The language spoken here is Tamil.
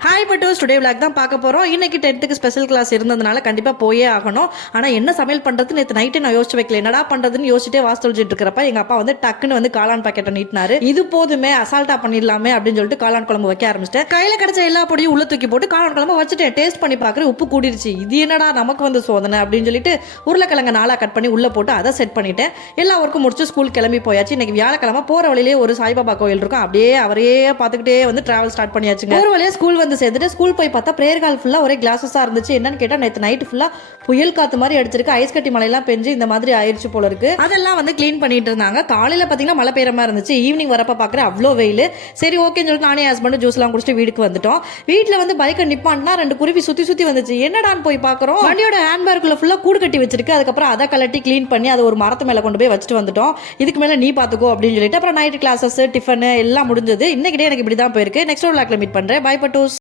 ஹாய் பட்டூஸ், டுடே விளாக் தான் பார்க்க போகிறோம். இன்றைக்கி 10th ஸ்பெஷல் கிளாஸ் இருந்ததுனால கண்டிப்பாக போயே ஆகணும். ஆனால் என்ன சமையல் பண்ணுறது நேற்று நைட்டே நான் யோசிச்சு வைக்கல. என்னடா பண்ணுறதுன்னு யோசிச்சுட்டே வாசல் தொழிச்சிட்டு இருக்கிறப்ப எங்கள் அப்பா வந்து டக்குன்னு வந்து காளான் பாக்கெட்டை நீட்டினாரு. இது போதுமே, அசால்ட்டாக பண்ணிடலாமே அப்படின்னு சொல்லிட்டு காளான் குழம்பு வைக்க ஆரம்பிச்சிட்டேன். கையில் கிடைச்ச எல்லா பொடியும் உள்ள தூக்கி போட்டு காளான் குழம்பு வச்சுட்டேன். டேஸ்ட் பண்ணி பார்க்குறேன், உப்பு கூடிருச்சு. இது என்னடா நமக்கு வந்து சோதனை அப்படின்னு சொல்லிட்டு உருளைக்கிழங்கு நாளாக கட் பண்ணி உள்ளே போட்டு அதை செட் பண்ணிட்டேன். எல்லா ஒர்க்கும் முடிச்சு ஸ்கூல் கிளம்பி போயாச்சு. இன்னைக்கு வியாழக்கிழமை போகிற வழியிலே ஒரு சாய்பாபா கோயில் இருக்கும். அப்படியே அவரையே பார்த்துக்கிட்டே வந்து டிராவல் ஸ்டார்ட் பண்ணியாச்சுங்க. ஒரு வழியாக ஸ்கூல் வந்து சேர்ந்துட்டு ஸ்கூல் போய் பார்த்தா பிரேயர் கால் ஃபுல்லாக ஒரே கிளாஸஸாக இருந்துச்சு. என்னன்னு கேட்டால் நேற்று நைட்டு ஃபுல்லாக புயல் காற்று மாதிரி அடிச்சிருக்கு. ஐஸ் கட்டி மழையெல்லாம் பெஞ்சு இந்த மாதிரி ஆயிடுச்சு போல இருக்கு. அதெல்லாம் வந்து க்ளீன் பண்ணிட்டு இருந்தாங்க. காலையில் பார்த்தீங்கன்னா மழை பெய்கிற மாதிரி இருந்துச்சு. ஈவினிங் வரப்ப பார்க்குற அவ்வளோ வெயில். சரி ஓகேன்னு சொல்லிட்டு நானே ஹஸ்பண்ட் ஜூஸ்லாம் குடிச்சிட்டு வீட்டுக்கு வந்துட்டோம். வீட்டில் வந்து பைக்கை நிப்பான்னா 2 குருவி சுற்றி வந்துச்சு. என்னடான்னு போய் பார்க்குறோம், வண்டியோட ஹேண்ட்பேக்குள்ள ஃபுல்லாக கூடு கட்டி வச்சிருக்கு. அதுக்கப்புறம் அதை கலட்டி க்ளீன் பண்ணி அதை ஒரு மரத்து மேலே கொண்டு போய் வச்சுட்டு வந்துட்டோம். இதுக்கு மேலே நீ பார்த்துக்கோ அப்படின்னு சொல்லிட்டு அப்புறம் நைட் கிளாஸஸ் டிஃபன் எல்லாம் முடிஞ்சது. இன்னைக்கு எனக்கு இப்படி தான் போயிருக்கு. நெக்ஸ்ட் ஒரு லாக்ல மீட் பண்ணுறேன். பை பட்டூஸ்.